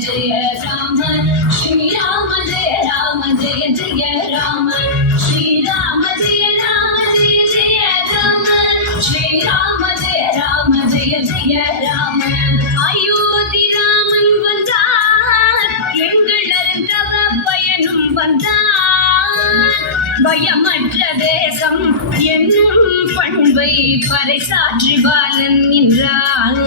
जय राम श्री राम जय जय राम श्री राम जय जय राम श्री राम जय जय राम अयोத்தி ராமன் வந்தார் எங்கள் அருந்தவ பயனும் வந்தார் பயமற்ற தேசம் என்னும் பண்பை பறைசாற்றி பாலன் நின்றான்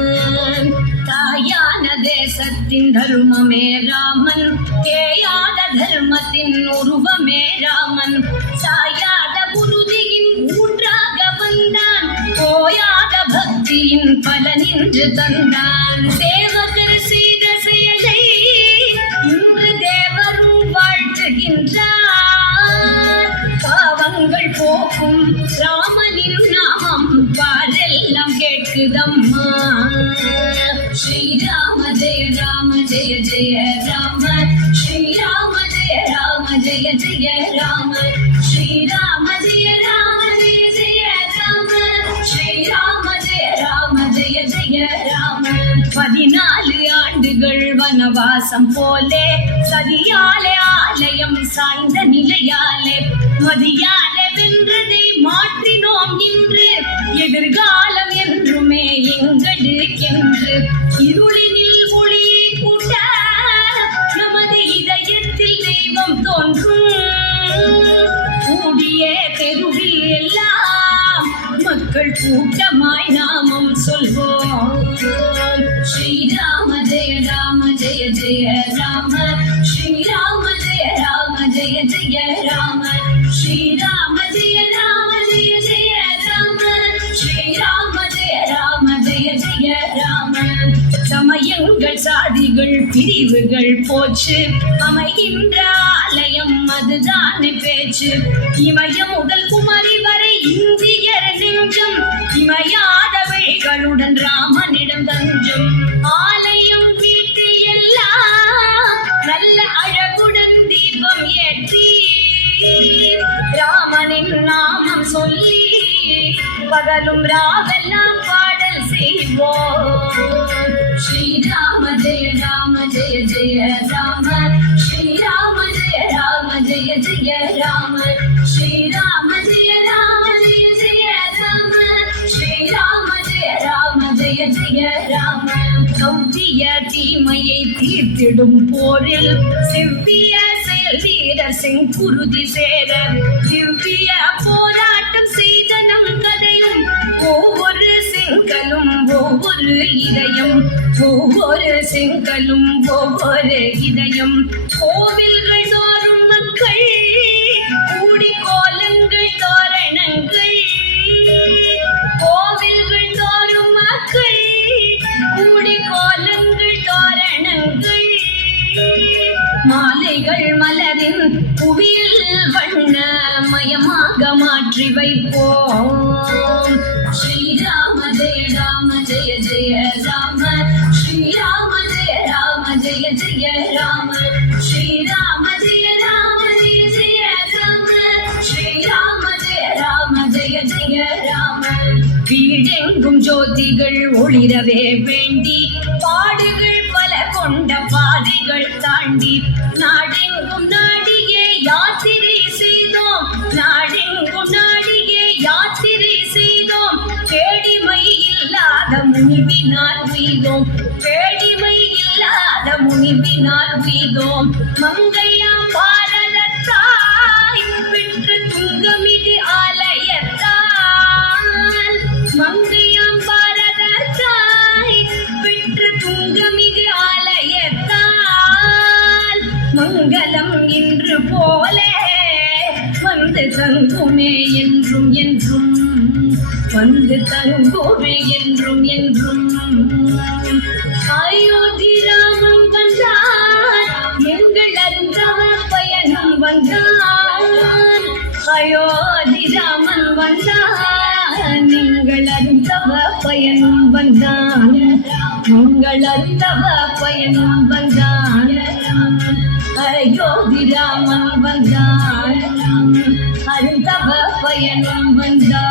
தாயான தேசத்தின் தர்மமே ராமன் தேயாத தர்மத்தின் உருவமே ராமன் சாயாத உறுதியின் ஊற்றாக வந்தான் போயாத பக்தியின் பலனின்று தந்தான் சேவகர் செய்த செயலை இன்று தேவரும் வாழ்த்துகின்றார் பாவங்கள் போக்கும் ராமனின் நாமம் பாரெல்லாம் கேட்குதம்மா ஸ்ரீராம ஜெய ஜெய ராம ஸ்ரீராம ஜெய ஜெய ராம ஸ்ரீராம ஜெய ஜெய ராம ஸ்ரீராம ஜெய ஜெய ராம 14 ஆண்டுகள் வனவாசம் போலே சதியாலே ஆலயம் சாய்ந்த நிலையாலே மதியாலே வென்றதை மாற்றினோம் இன்று எதிர்காலம் என்றுமே எங்களுக்கென்று இருளினில் ஒளி கூட்ட நமது இதயத்தில் தெய்வம் தோன்றும் கூடிய தெருவில் எல்லாம் மக்கள் கூட்டமாய் நாமம் சொல்வோம் ஸ்ரீராம ஜெய ஜெய ராம ஸ்ரீராம ஜெய ஜெய ராம ஸ்ரீராம ஜெய ஜெய ராம ஸ்ரீராம ஜெய ஜெய ராம சமயங்கள் சாதிகள் பிரிவுகள் போச்சு அமைகின்ற ஆலயம் அதுதானே பேச்சு இமய முதல் குமரி வரை இந்தியர் நெஞ்சம் இமையாத வழிகளுடன் ராமனிடம் தஞ்சம் ஆலயம் வீட்டில் எல்லாம் நல்ல அழகுடன் தீபம் ஏற்றி ராமனின் நாமம் சொல்லி பகலும் ராவெல்லாம் பாடல் செய்வோம் ஸ்ரீராம ஜெய ஜெய ராம ஸ்ரீராம ஜெய ஜெய ராம ஸ்ரீராம ஜெய ஜெய ராம ஸ்ரீராம ஜெய ஜெய ராம கௌதிய தீமையை தீர்த்திடும் போரில் செவ்விய செயல் வீரர் செங்குருதி சேர திவ்ய போராட்டம் செய்த நம் கதையும் ஒவ்வொரு செங்கலும் ஒவ்வொரு இதயம் ஒவ்வொரு செங்கலும் ஒவ்வொரு இதயம் கோவில்கள் தோறும் மக்கள் கூடி கோலங்கள் தோரணங்கள் கோவில்கள் தோறும் மக்கள் கூடி கோலங்கள் தோரணங்கள் மாலைகள் மலரின் புவியில் வண்ண மயமாக மாற்றி வைப்போம் ஸ்ரீராம ஜெய ஜெய ராம ஸ்ரீராம ஜெய ஜெய ராம ஸ்ரீராம ஜெய ஜெய ராம ஸ்ரீராம ஜெய ஜெய ராம வீடெங்கும் ஜோதிகள் ஒளிரவே வேண்டி பாடுகள் பல கொண்ட பாதைகள் தாண்டி நாடெங்கும் நாடியே யாத்திரை செய்தோம் நாடெங்கும் நாடியே யாத்திரை செய்தோம் கேடிமை இல்லாத முனிவினால் உய்தோம் கேடிமை இல்லாத முனிவினால் உய்தோம் மங்கையாம் பாரதத்தாய் பெற்ற துங்கமிகு ஆலயத்தால் மங்கையாம் பாரதத்தாய் பெற்ற துங்கமிகு ஆலயத்தால் மங்களம் இன்று போலே வந்து தங்குமே என்றும் என்றும் வந்து தங்குமே என்றும் என்றும் அயோத்தி ராமன் வந்தார் எங்கள் அருந்தவ பயணம் வந்தார் அயோத்தி ராமன் வந்தார் நீங்கள் அருந்தவ பயணம் வந்தான் உங்கள் அருந்தவ பயணம் வந்தான் அயோத்தி ராமன் வந்தான் அருந்தவ பயணம் வந்தான்